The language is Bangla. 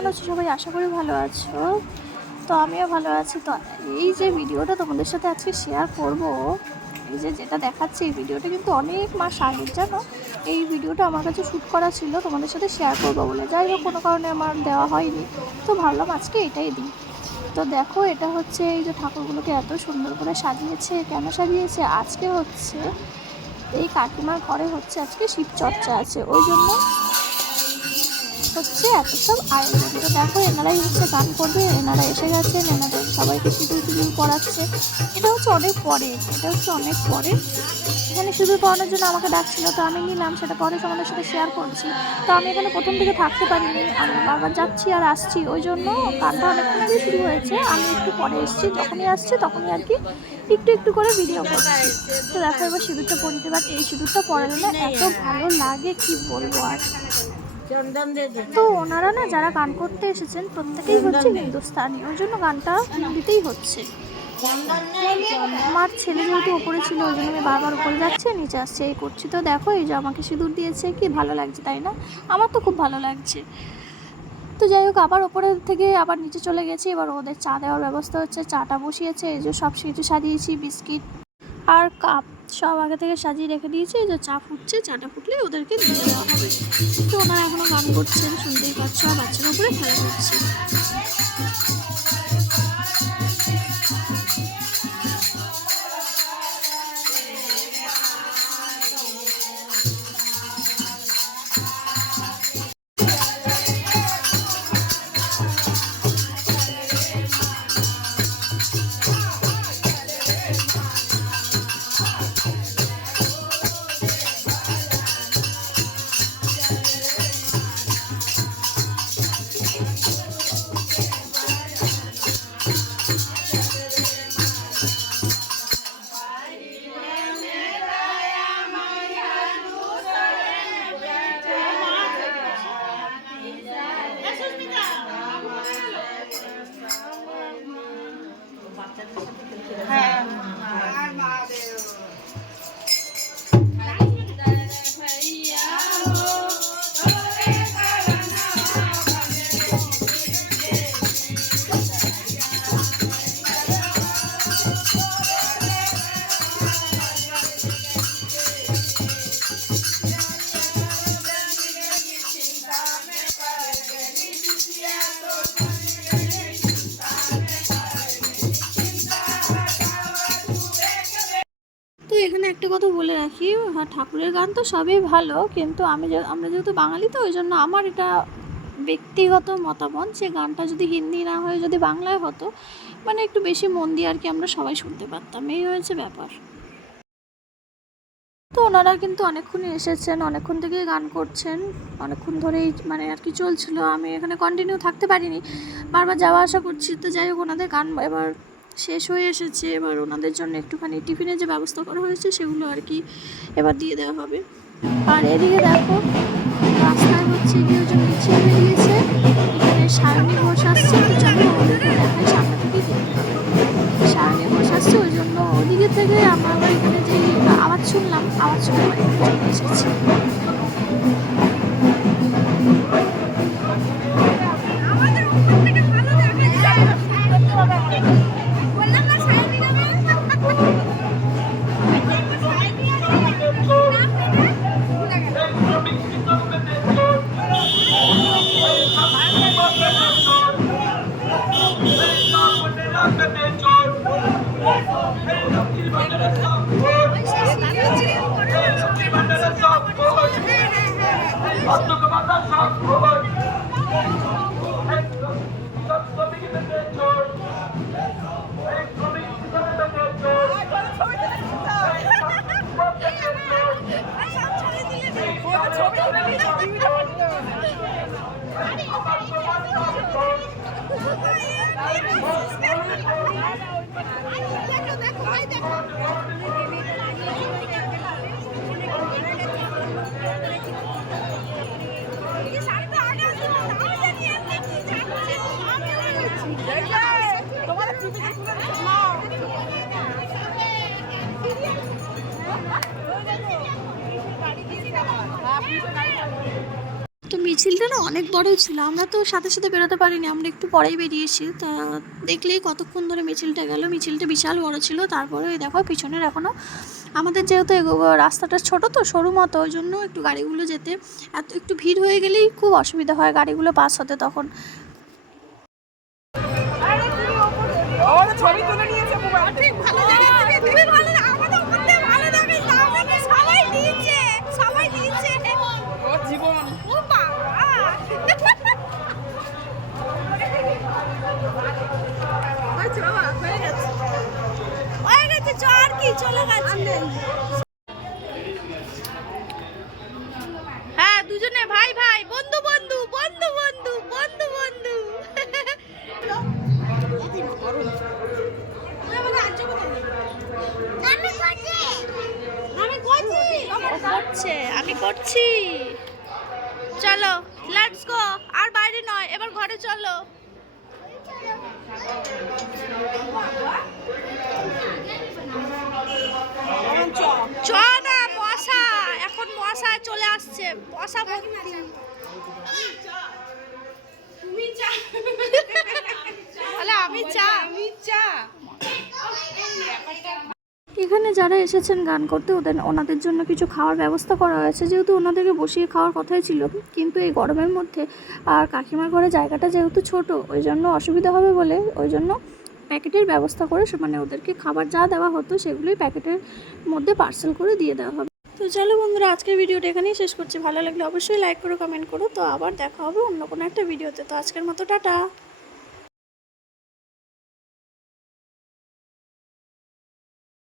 কেমন আছো? সবাই আশা করি ভালো আছো। তো আমিও ভালো আছি। তো এই যে ভিডিওটা তোমাদের সাথে আজকে শেয়ার করব, এই যে যেটা দেখাচ্ছি, এই ভিডিওটা কিন্তু অনেক মাস আগের, জানো? এই ভিডিওটা আমার কাছে শ্যুট করা ছিল, তোমাদের সাথে শেয়ার করব বলে। যাই হোক, কোনো কারণে আমার দেওয়া হয়নি। তো ভাবলাম আজকে এটাই দিই। তো দেখো, এটা হচ্ছে এই যে ঠাকুরগুলোকে এত সুন্দর করে সাজিয়েছে। কেন সাজিয়েছে? আজকে হচ্ছে এই কাকিমার ঘরে হচ্ছে আজকে শিবচর্চা আছে। ওই জন্য হচ্ছে এত সব আয়োজন তো দেখো এনারাই হচ্ছে গান করবে, এনারা এসে গেছেন এনাদের সবাইকে সিঁদুর টিদুর পড়াচ্ছে। এটা হচ্ছে অনেক পরে, এটা হচ্ছে অনেক পরে। এখানে সিঁদুর পড়ানোর জন্য আমাকে ডাকছিল, তো আমি নিলাম, সেটা পরে তোমাদের সাথে শেয়ার করছি। তো আমি এখানে প্রথম থেকে থাকতে পারিনি, আমি বারবার যাচ্ছি আর আসছি, ওই জন্য গানটা অনেকক্ষণ আগে শুরু হয়েছে। আমি একটু পরে এসেছি, যখনই আসছি তখনই আর কি একটু একটু করে ভিডিও করছি। তো দেখো, এবার সিঁদুরটা পরিতে বাট এই সিঁদুরটা পরালে না এত ভালো লাগে, কি বলব আর। তো ওনারা না যারা গান করতে এসেছেন প্রত্যেকেই হচ্ছে হিন্দুস্তানি। ওই জন্য গানটা হিন্দিতেই হচ্ছে। আমার ছেলে যেহেতু ওপরে ছিল ওই জন্য আমি বারবার উপরে যাচ্ছে নিচে আসছে এই করছি। তো দেখো এই যে আমাকে সিঁদুর দিয়েছে কি ভালো লাগছে তাই না? আমার তো খুব ভালো লাগছে। তো যাই হোক আবার ওপরে থেকে আবার নিচে চলে গেছি এবার ওদের চা দেওয়ার ব্যবস্থা হচ্ছে চাটা বসিয়েছে এই যে সব কিছু সাজিয়েছি বিস্কিট আর কাপ। সব আগে থেকে সাজিয়ে রেখে দিয়েছি যে চা ফুটছে, চাটা ফুটলে ওদেরকে দিয়ে দেওয়া হবে। তো ওনারা এখনও গান করছেন, শুনতেই পাচ্ছ বাচ্চারা উপরে খেলা করছে। কথা বলে রাখি হ্যাঁ ঠাকুরের গান তো সবই ভালো, কিন্তু আমি আমরা যেহেতু বাঙালি তো, ওই জন্য আমার এটা ব্যক্তিগত মতামত যে গানটা যদি হিন্দি না হয়ে যদি বাংলায় হতো মানে একটু বেশি মন দিয়ে আর কি আমরা সবাই শুনতে পারতাম। এই হয়েছে ব্যাপার। তো ওনারা কিন্তু অনেকক্ষণই এসেছেন, অনেকক্ষণ থেকেই গান করছেন, অনেকক্ষণ ধরেই মানে আর কি চলছিল। আমি এখানে কন্টিনিউ থাকতে পারিনি। বারবার যাওয়া আসা করছি, তো যাই হোক, ওনাদের গান এবার শেষ হয়ে এসেছে, এবার ওনাদের জন্য একটুখানি টিফিনের যে ব্যবস্থা করা হয়েছে সেগুলো আর কি এবার দিয়ে দেওয়া হবে। আর এদিকে দেখো, রাস্তায় হচ্ছে কেউ যে মিছিল বেরিয়েছে এখানে সারণী ঘোষ আসছে, তো চলো ওদেরকে দেখাই সামনে থেকে। সারণী ঘোষ আসছে, ওই জন্য ওদিকে থেকে আমরা আবার এখানে যে আওয়াজ শুনলাম, আওয়াজ শুনে এসেছি ভোট তো মিছিলটা না অনেক বড়ই ছিল। আমরা তো সাথে সাথে বেরোতে পারিনি আমরা একটু পরেই বেরিয়েছি। তা দেখলেই কতক্ষণ ধরে মিছিলটা গেল। মিছিলটা বিশাল বড় ছিল। তারপরে দেখো পিছনের এখনও আমাদের যেহেতু রাস্তাটা ছোট তো সরু মতো ওই জন্য একটু গাড়িগুলো যেতে এত একটু ভিড় হয়ে গেলেই খুব অসুবিধা হয় গাড়িগুলো পাস হতে তখন। ছবি তুলে নিয়েছে গেছে চ আর কি, চলে গেছে। হ্যাঁ দুজনে, ভাই ভাই, বন্ধু বন্ধু বন্ধু বন্ধু বন্ধু বন্ধু। করছে। আমি করছি। চলো লেটস গো আর বাইরে নয়, এবার ঘরে চলো। চ না মশা এখন মশা চলে আসছে। মশা তুমি চা। আমি চা। আমি চা। এখানে যারা এসেছেন গান করতে ওদের ওনাদের জন্য কিছু খাওয়ার ব্যবস্থা করা হয়েছে। যেহেতু ওনাদেরকে বসিয়ে খাওয়ার কথাই ছিল কিন্তু এই গরমের মধ্যে আর কাকিমার ঘরে জায়গাটা যেহেতু ছোট ওই জন্য অসুবিধা হবে বলে ওই জন্য প্যাকেটের ব্যবস্থা করে মানে ওদেরকে খাবার যা দেওয়া হতো সেগুলোই প্যাকেটের মধ্যে পার্সেল করে দিয়ে দেওয়া হবে। তো চলো বন্ধুরা, আজকের ভিডিওটা এখানেই শেষ করছি। ভালো লাগলে অবশ্যই লাইক করো, কমেন্ট করো। তো আবার দেখা হবে অন্য কোনো একটা ভিডিওতে। তো আজকের মতো, টাটা।